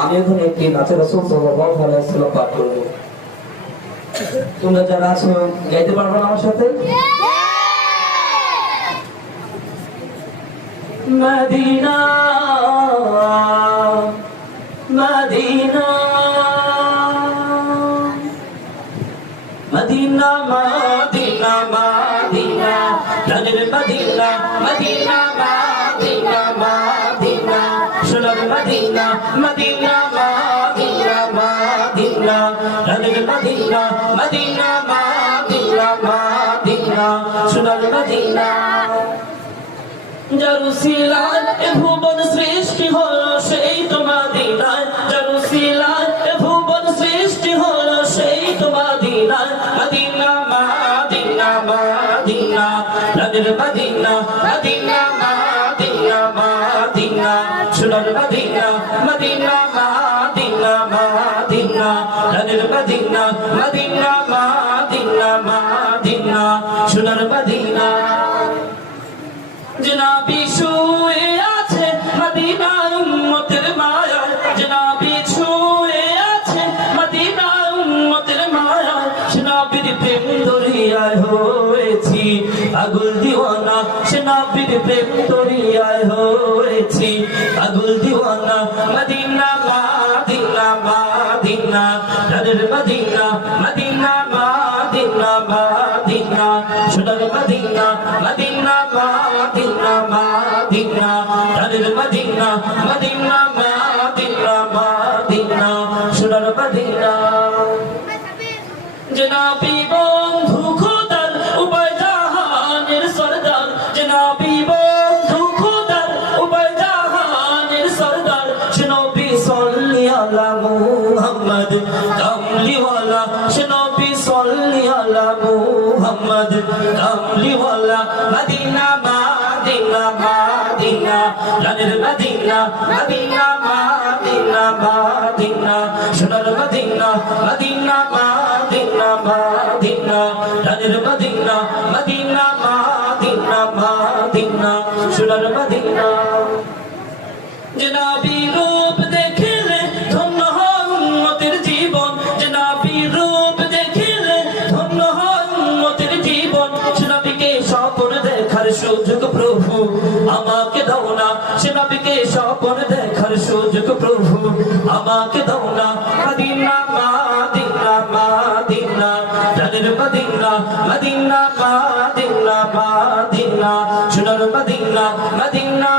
আমি এখন একটি নাচের রাসূল সাল্লাল্লাহু আলাইহি ওয়াসাল্লাম পাঠ করব। তোমরা যারা আছো গাইতে পারবে না আমার সাথে? Medina Medina Medina Medina Medina জানের মদিনা মদিনা মদিনা মদিনা সোনার মদিনা মদিনা মদিনা মদিনা জানের মদিনা মদিনা মদিনা মদিনা সোনার মদিনা জেরুসালেম এ ভুবন সৃষ্টি হলো সেই তো মদিনায় জেরুসালেম এ ভুবন সৃষ্টি হলো সেই তো মদিনায় মদিনা মদিনা মদিনা জানের মদিনা মদিনা মদিনা মদিনা সোনার মদিনা মদিনা মদিনা মদিনা জানের মদিনা মদিনা মদিনা মদিনা সোনার মদিনা জনাবি শুয়ে আছে মদিনার উম্মতের মায়ায় জনাবি শুয়ে আছে মদিনার উম্মতের মায়ায় জনাবির প্রেম দরিয়ায় হয়েছি পাগল দিওয়ানা জনাবির প্রেম দরিয়ায় হয়েছি পাগল দিওয়ানা মদিনা মদিনা মদিনা জানের মদিনা মদিনা মদিনা মদিনা সোনার মদিনা মদিনা মদিনা মদিনা জানের মদিনা মদিনা মদিনা মদিনা সোনার মদিনা জনাবি বন্ধু খোদার উভয় জাহানের সরদার জনাবি বন্ধু খোদার উভয় জাহানের সরদার নবী সাল্লি আলা মুহাম্মদ কামলিওয়ালা নবী সাল্লি আলা মুহাম্মদ কামলিওয়ালা মদিনা মদিনা মদিনা জানের মদিনা মদিনা মদিনা মদিনা সোনার মদিনা মদিনা মদিনা মদিনা জানের মদিনা মদিনা মদিনা মদিনা সোনার মদিনা জনাবি রূপ দেখিলে ধন্য হয় উম্মতের জীবন জনাবি রূপ দেখিলে ধন্য হয় উম্মতের জীবন নবীকে স্বপ্ন দেখার সুযোগ প্রভু আমাকে দাও না নবীকে স্বপ্ন দেখার সুযোগ প্রভু আমাকে দাও না মদিনা মদিনা মদিনা জানের মদিনা মদিনা মদিনা মদিনা সোনার মদিনা মদিনা